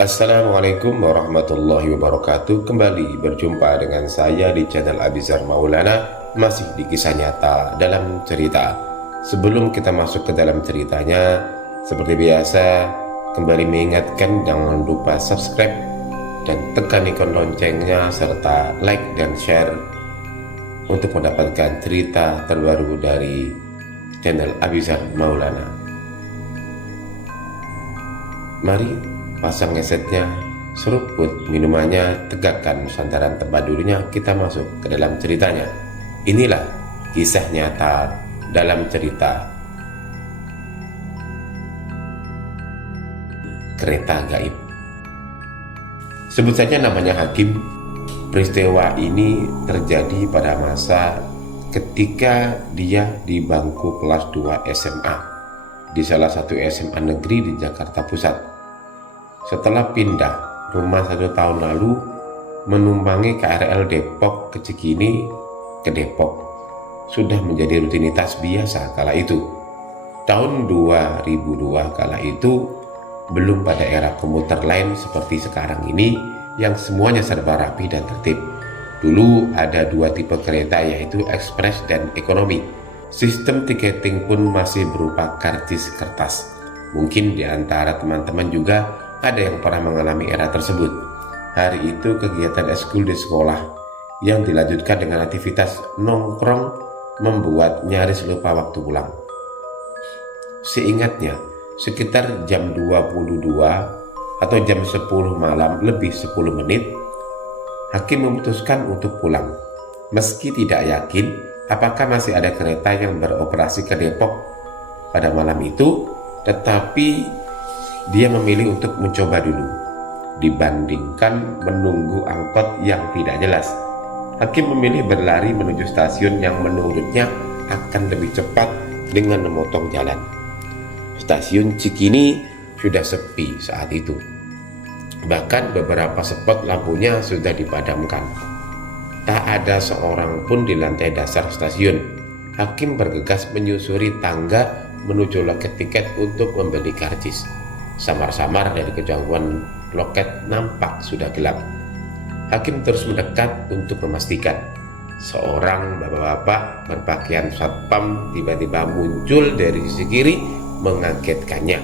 Assalamualaikum warahmatullahi wabarakatuh. Kembali berjumpa dengan saya di channel Abizar Maulana, masih di kisah nyata dalam cerita. Sebelum kita masuk ke dalam ceritanya, seperti biasa, kembali mengingatkan jangan lupa subscribe dan tekan ikon loncengnya serta like dan share untuk mendapatkan cerita terbaru dari channel Abizar Maulana. Mari pasang headsetnya, seruput minumannya, tegakkan sandaran tempat duduknya, kita masuk ke dalam ceritanya. Inilah kisah nyata dalam cerita Kereta Gaib. Sebut saja namanya Hakim. Peristiwa ini terjadi pada masa ketika dia di bangku kelas 2 SMA di salah satu SMA negeri di Jakarta Pusat. Setelah pindah rumah 1 tahun lalu, menumpangi KRL Depok ke Cikini ke Depok sudah menjadi rutinitas biasa kala itu. Tahun 2002 kala itu belum pada era komuter lain seperti sekarang ini yang semuanya serba rapi dan tertib. Dulu ada 2 tipe kereta, yaitu ekspres dan ekonomi. Sistem tiketing pun masih berupa karcis kertas. Mungkin di antara teman-teman juga ada yang pernah mengalami era tersebut. Hari itu kegiatan eskul di sekolah yang dilanjutkan dengan aktivitas nongkrong membuat nyaris lupa waktu pulang. Seingatnya, sekitar jam 22 atau jam 10 malam lebih 10 menit, Hakim memutuskan untuk pulang. Meski tidak yakin apakah masih ada kereta yang beroperasi ke Depok pada malam itu, tetapi dia memilih untuk mencoba dulu dibandingkan menunggu angkot yang tidak jelas. Hakim memilih berlari menuju stasiun yang menurutnya akan lebih cepat dengan memotong jalan. Stasiun Cikini sudah sepi saat itu. Bahkan beberapa spot lampunya sudah dipadamkan. Tak ada seorang pun di lantai dasar stasiun. Hakim bergegas menyusuri tangga menuju loket tiket untuk membeli karcis. Samar-samar dari kejauhan loket nampak sudah gelap. Hakim terus mendekat untuk memastikan. Seorang bapak-bapak berpakaian satpam tiba-tiba muncul dari sisi kiri mengagetkannya.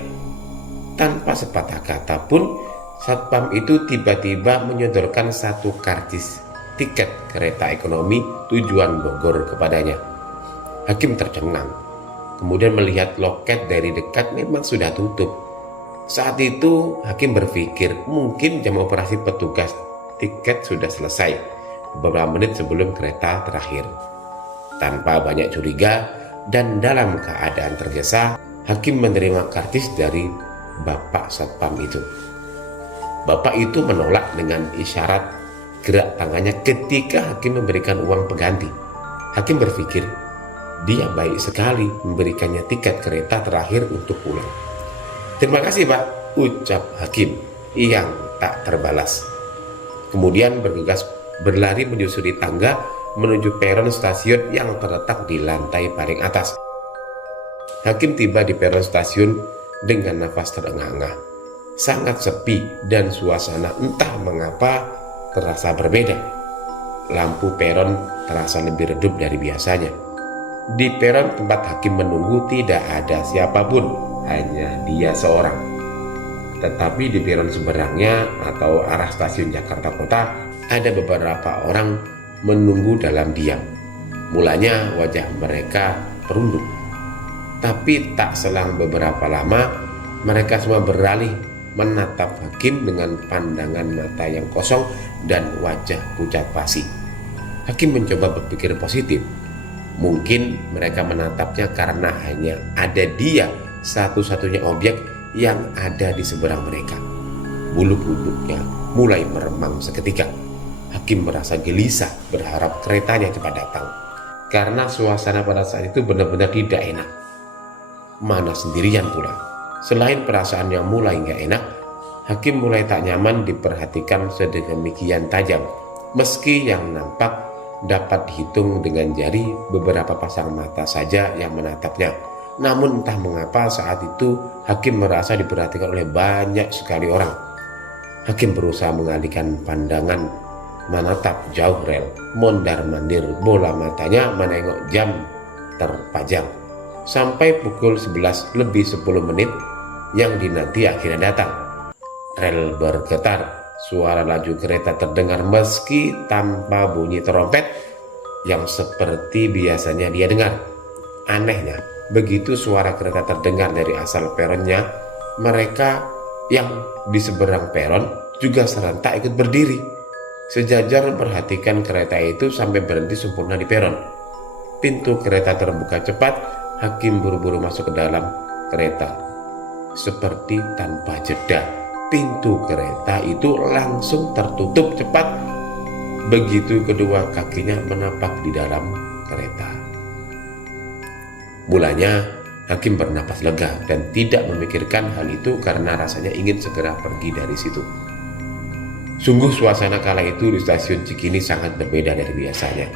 Tanpa sepatah kata pun, satpam itu tiba-tiba menyodorkan 1 karcis tiket kereta ekonomi tujuan Bogor kepadanya. Hakim tercengang, kemudian melihat loket dari dekat memang sudah tutup. Saat itu Hakim berpikir mungkin jam operasi petugas tiket sudah selesai beberapa menit sebelum kereta terakhir. Tanpa banyak curiga dan dalam keadaan tergesa, Hakim menerima karcis dari bapak satpam itu. Bapak itu menolak dengan isyarat gerak tangannya ketika Hakim memberikan uang pengganti. Hakim berpikir dia baik sekali memberikannya tiket kereta terakhir untuk pulang. "Terima kasih, Pak," ucap Hakim yang tak terbalas. Kemudian bergegas berlari menyusuri tangga menuju peron stasiun yang terletak di lantai paling atas. Hakim tiba di peron stasiun dengan nafas terengah-engah. Sangat sepi dan suasana entah mengapa terasa berbeda. Lampu peron terasa lebih redup dari biasanya. Di peron tempat Hakim menunggu tidak ada siapapun, hanya dia seorang. Tetapi di peron seberangnya atau arah stasiun Jakarta Kota ada beberapa orang menunggu dalam diam. Mulanya wajah mereka terunduk, tapi tak selang beberapa lama mereka semua beralih menatap Hakim dengan pandangan mata yang kosong dan wajah pucat pasi. Hakim mencoba berpikir positif. Mungkin mereka menatapnya karena hanya ada dia satu-satunya objek yang ada di seberang mereka. Bulu kuduknya mulai meremang seketika. Hakim merasa gelisah berharap keretanya cepat datang. Karena suasana pada saat itu benar-benar tidak enak. Mana sendirian pula. Selain perasaan yang mulai gak enak, Hakim mulai tak nyaman diperhatikan sedemikian tajam. Meski yang nampak dapat dihitung dengan jari beberapa pasang mata saja yang menatapnya. Namun entah mengapa saat itu Hakim merasa diperhatikan oleh banyak sekali orang. Hakim berusaha mengalihkan pandangan, menatap jauh rel, mondar-mandir, bola matanya menengok jam terpajang. Sampai pukul 11 lebih 10 menit yang dinanti akhirnya datang. Rel bergetar, suara laju kereta terdengar meski tanpa bunyi trompet yang seperti biasanya dia dengar. Anehnya, begitu suara kereta terdengar dari asal peronnya, mereka yang di seberang peron juga serentak ikut berdiri. Sejajar memperhatikan kereta itu sampai berhenti sempurna di peron. Pintu kereta terbuka cepat. Hakim buru-buru masuk ke dalam kereta. Seperti tanpa jeda, pintu kereta itu langsung tertutup cepat begitu kedua kakinya menapak di dalam kereta. Mulanya Hakim bernapas lega dan tidak memikirkan hal itu karena rasanya ingin segera pergi dari situ. Sungguh suasana kala itu di stasiun Cikini sangat berbeda dari biasanya.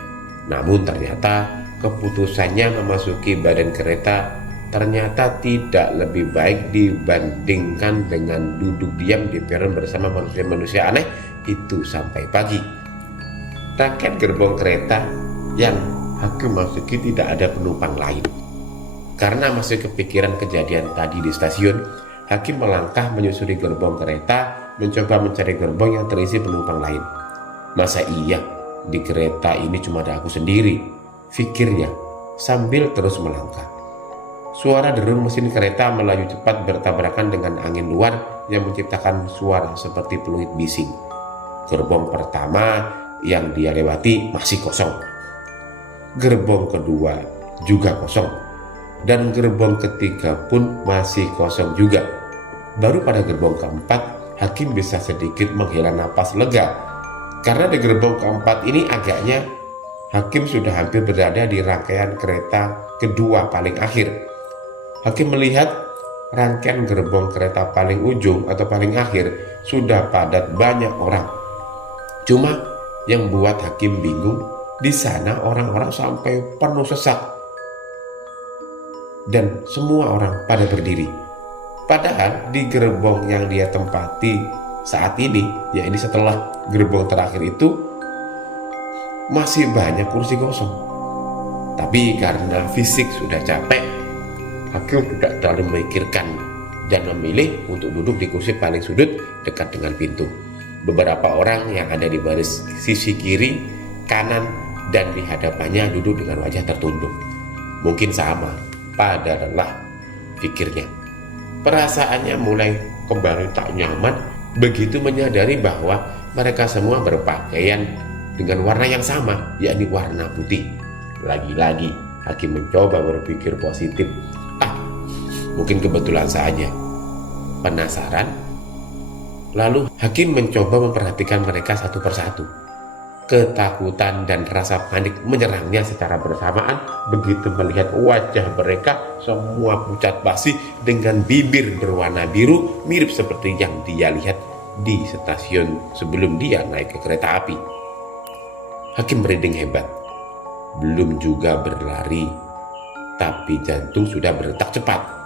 Namun ternyata keputusannya memasuki badan kereta ternyata tidak lebih baik dibandingkan dengan duduk diam di peron bersama manusia-manusia aneh itu sampai pagi. Rangkaian gerbong kereta yang Hakim masuki tidak ada penumpang lain. Karena masih kepikiran kejadian tadi di stasiun, Hakim melangkah menyusuri gerbong kereta, mencoba mencari gerbong yang terisi penumpang lain. Masa iya di kereta ini cuma ada aku sendiri, pikirnya sambil terus melangkah. Suara derung mesin kereta melaju cepat bertabrakan dengan angin luar yang menciptakan suara seperti peluit bising. Gerbong pertama yang dia lewati masih kosong. Gerbong kedua juga kosong. Dan gerbong ketiga pun masih kosong juga. Baru pada gerbong keempat, Hakim bisa sedikit menghela napas lega. Karena di gerbong keempat ini agaknya Hakim sudah hampir berada di rangkaian kereta kedua paling akhir. Hakim melihat rangkaian gerbong kereta paling ujung atau paling akhir sudah padat banyak orang. Cuma yang buat Hakim bingung, di sana orang-orang sampai penuh sesak. Dan semua orang pada berdiri. Padahal di gerbong yang dia tempati saat ini, yakni setelah gerbong terakhir itu, masih banyak kursi kosong. Tapi karena fisik sudah capek, Hakim tidak terlalu memikirkan dan memilih untuk duduk di kursi paling sudut dekat dengan pintu. Beberapa orang yang ada di baris sisi kiri, kanan, dan di hadapannya duduk dengan wajah tertunduk. Mungkin sama pada lelah, pikirnya. Perasaannya mulai kembali tak nyaman begitu menyadari bahwa mereka semua berpakaian dengan warna yang sama, yakni warna putih. Lagi-lagi Hakim mencoba berpikir positif. Mungkin kebetulan saja. Penasaran? Lalu Hakim mencoba memperhatikan mereka satu persatu. Ketakutan dan rasa panik menyerangnya secara bersamaan begitu melihat wajah mereka semua pucat basi dengan bibir berwarna biru, mirip seperti yang dia lihat di stasiun sebelum dia naik ke kereta api. Hakim merinding hebat. Belum juga berlari, tapi jantung sudah berdetak cepat.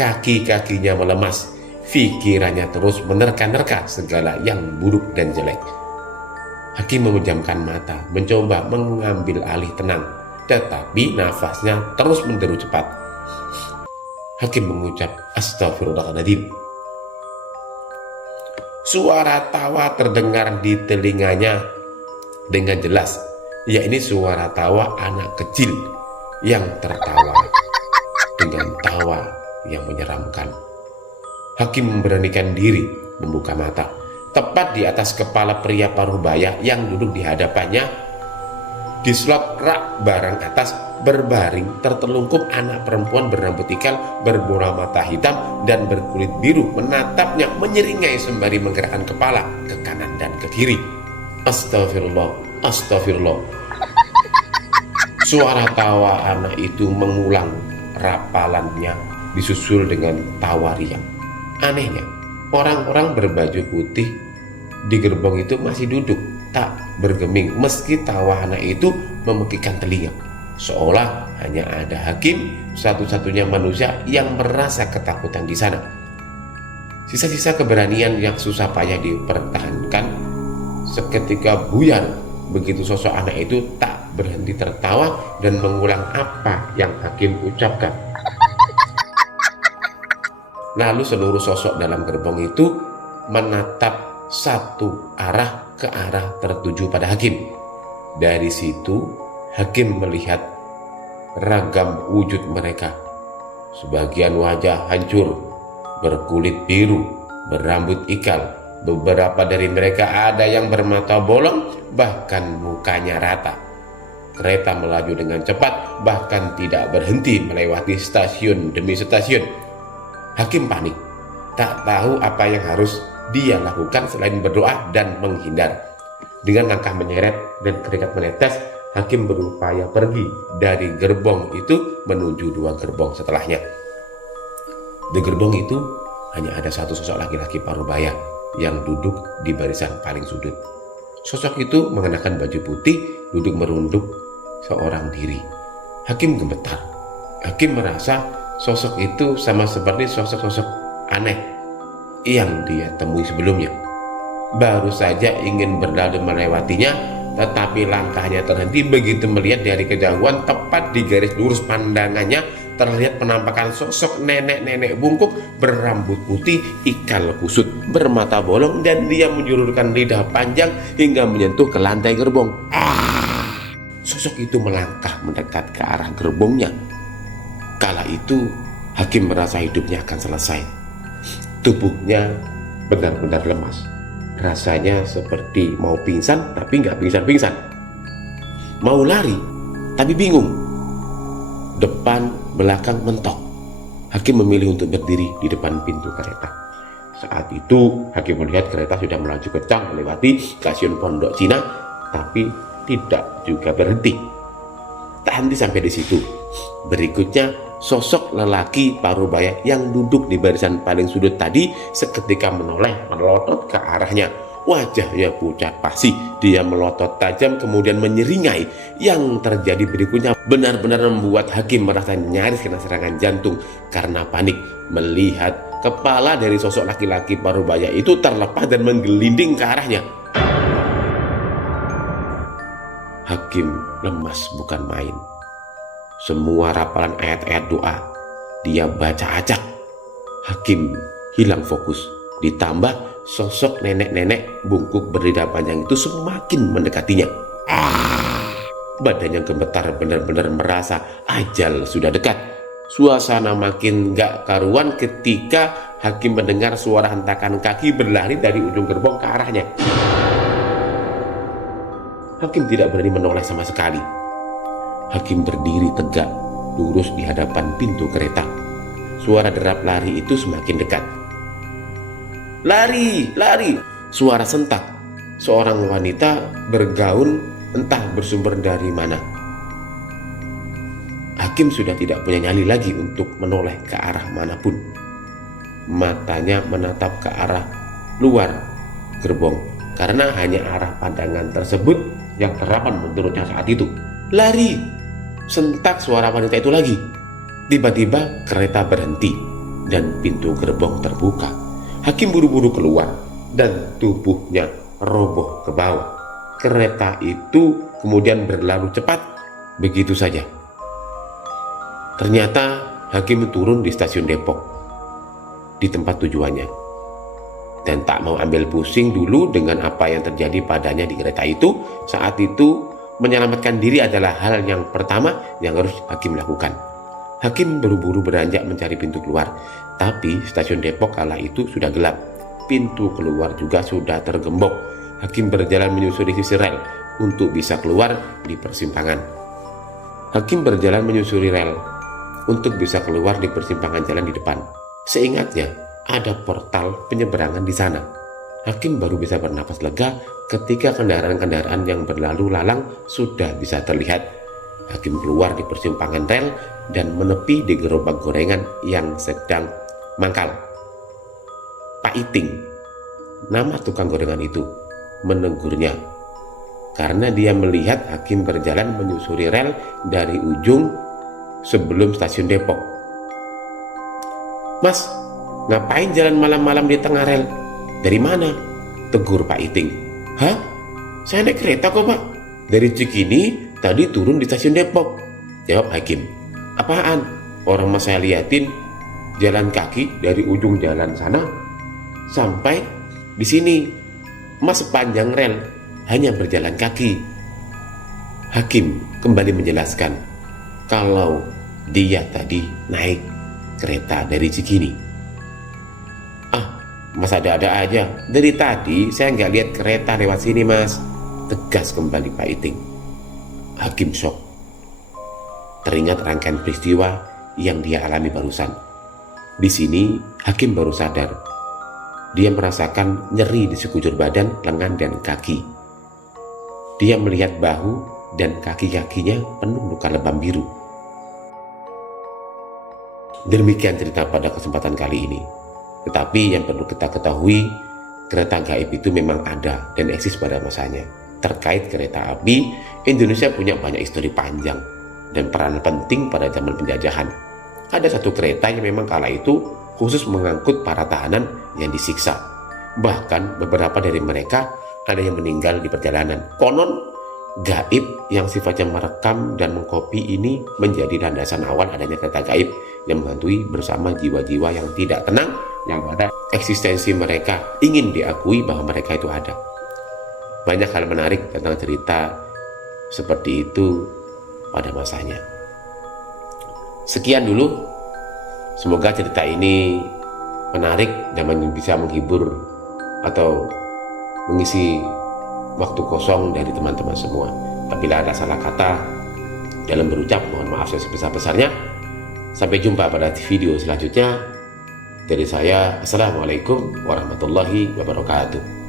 Kaki-kakinya melemas, pikirannya terus menerka-nerka segala yang buruk dan jelek. Hakim memejamkan mata, mencoba mengambil alih tenang, tetapi nafasnya terus menderu cepat. Hakim mengucap, "Astagfirullahaladzim." Suara tawa terdengar di telinganya dengan jelas, yakni suara tawa anak kecil yang tertawa dengan tawa yang menyeramkan. Hakim memberanikan diri membuka mata. Tepat di atas kepala pria paruh-baya yang duduk di hadapannya, di slot rak barang atas berbaring tertelungkup anak perempuan berambut ikal, berbola mata hitam dan berkulit biru, menatapnya menyeringai sembari menggerakkan kepala ke kanan dan ke kiri. Astagfirullah, astagfirullah. Suara tawa anak itu mengulang rapalannya disusul dengan tawa riang. Anehnya, orang-orang berbaju putih di gerbong itu masih duduk, tak bergeming, meski tawa anak itu memekikkan telinga. Seolah hanya ada Hakim, satu-satunya manusia yang merasa ketakutan di sana. Sisa-sisa keberanian yang susah payah dipertahankan seketika buyar begitu sosok anak itu tak berhenti tertawa dan mengulang apa yang Hakim ucapkan. Lalu seluruh sosok dalam gerbong itu menatap satu arah ke arah tertuju pada Hakim. Dari situ Hakim melihat ragam wujud mereka. Sebagian wajah hancur, berkulit biru, berambut ikal. Beberapa dari mereka ada yang bermata bolong, bahkan mukanya rata. Kereta melaju dengan cepat, bahkan tidak berhenti melewati stasiun demi stasiun. Hakim panik, tak tahu apa yang harus dia lakukan selain berdoa dan menghindar. Dengan langkah menyeret dan keringat menetes, Hakim berupaya pergi dari gerbong itu menuju dua gerbong setelahnya. Di gerbong itu hanya ada satu sosok laki-laki parubaya yang duduk di barisan paling sudut. Sosok itu mengenakan baju putih, duduk merunduk seorang diri. Hakim gemetar. Hakim merasa sosok itu sama seperti sosok-sosok aneh yang dia temui sebelumnya. Baru saja ingin berlalu melewatinya, tetapi langkahnya terhenti begitu melihat dari kejauhan tepat di garis lurus pandangannya terlihat penampakan sosok nenek-nenek bungkuk berambut putih, ikal kusut, bermata bolong, dan dia menjulurkan lidah panjang hingga menyentuh ke lantai gerbong. Sosok itu melangkah mendekat ke arah gerbongnya. Kala itu Hakim merasa hidupnya akan selesai. Tubuhnya benar-benar lemas. Rasanya seperti mau pingsan tapi nggak pingsan-pingsan. Mau lari tapi bingung. Depan belakang mentok. Hakim memilih untuk berdiri di depan pintu kereta. Saat itu Hakim melihat kereta sudah melaju kencang melewati stasiun Pondok Cina, tapi tidak juga berhenti. Tak henti sampai di situ. Berikutnya sosok lelaki parubaya yang duduk di barisan paling sudut tadi seketika menoleh melotot ke arahnya. Wajahnya pucat pasi, dia melotot tajam kemudian menyeringai. Yang terjadi berikutnya benar-benar membuat Hakim merasa nyaris kena serangan jantung karena panik melihat kepala dari sosok laki-laki parubaya itu terlepas dan menggelinding ke arahnya. Hakim lemas bukan main. Semua rapalan ayat-ayat doa dia baca acak. Hakim hilang fokus. Ditambah sosok nenek-nenek bungkuk berlidah panjang itu semakin mendekatinya. Badannya gemetar, benar-benar merasa ajal sudah dekat. Suasana makin gak karuan ketika Hakim mendengar suara hentakan kaki berlari dari ujung gerbong ke arahnya. Hakim tidak berani menoleh sama sekali. Hakim berdiri tegak, lurus di hadapan pintu kereta. Suara derap lari itu semakin dekat. Lari, lari! Suara sentak. Seorang wanita bergaun entah bersumber dari mana. Hakim sudah tidak punya nyali lagi untuk menoleh ke arah manapun. Matanya menatap ke arah luar gerbong karena hanya arah pandangan tersebut yang terapan menurutnya saat itu. Lari! Sentak suara wanita itu lagi. Tiba-tiba kereta berhenti dan pintu gerbong terbuka. Hakim buru-buru keluar dan tubuhnya roboh ke bawah. Kereta itu kemudian berlalu cepat begitu saja. Ternyata Hakim turun di stasiun Depok, di tempat tujuannya, dan tak mau ambil pusing dulu dengan apa yang terjadi padanya di kereta itu. Saat itu menyelamatkan diri adalah hal yang pertama yang harus Hakim lakukan. Hakim buru-buru beranjak mencari pintu keluar, tapi stasiun Depok kala itu sudah gelap. Pintu keluar juga sudah tergembok. Hakim berjalan menyusuri sisi rel untuk bisa keluar di persimpangan. Hakim berjalan menyusuri rel untuk bisa keluar di persimpangan jalan di depan. Seingatnya, ada portal penyeberangan di sana. Hakim baru bisa bernapas lega ketika kendaraan-kendaraan yang berlalu lalang sudah bisa terlihat. Hakim keluar di persimpangan rel dan menepi di gerobak gorengan yang sedang mangkal. Pak Iting, nama tukang gorengan itu, menegurnya karena dia melihat Hakim berjalan menyusuri rel dari ujung sebelum stasiun Depok. Mas, Ngapain jalan malam-malam di tengah rel? Dari mana? Tegur Pak Iting. Hah? Saya naik kereta kok, Pak. Dari Cikini, tadi turun di stasiun Depok. Jawab Hakim. Apaan? Orang mas saya liatin jalan kaki dari ujung jalan sana sampai di sini. Mas sepanjang rel hanya berjalan kaki. Hakim kembali menjelaskan kalau dia tadi naik kereta dari Cikini. Ah, mas ada-ada aja. Dari tadi saya nggak lihat kereta lewat sini, mas. Tegas kembali Pak Iting. Hakim shock. Teringat rangkaian peristiwa yang dia alami barusan. Di sini Hakim baru sadar. Dia merasakan nyeri di sekujur badan, lengan, dan kaki. Dia melihat bahu dan kaki-kakinya penuh luka lebam biru. Demikian cerita pada kesempatan kali ini. Tetapi yang perlu kita ketahui, kereta gaib itu memang ada dan eksis pada masanya. Terkait kereta api, Indonesia punya banyak histori panjang dan peran penting pada zaman penjajahan. Ada satu kereta yang memang kala itu khusus mengangkut para tahanan yang disiksa. Bahkan beberapa dari mereka ada yang meninggal di perjalanan. Konon gaib yang sifatnya merekam dan mengkopi ini menjadi landasan awal adanya kereta gaib yang menghantui bersama jiwa-jiwa yang tidak tenang, yang pada eksistensi mereka ingin diakui bahwa mereka itu ada. Banyak hal menarik tentang cerita seperti itu pada masanya. Sekian dulu. Semoga cerita ini menarik dan bisa menghibur atau mengisi waktu kosong dari teman-teman semua. Apabila ada salah kata dalam berucap, mohon maaf yang sebesar-besarnya. Sampai jumpa pada video selanjutnya. Dari saya, Assalamualaikum warahmatullahi wabarakatuh.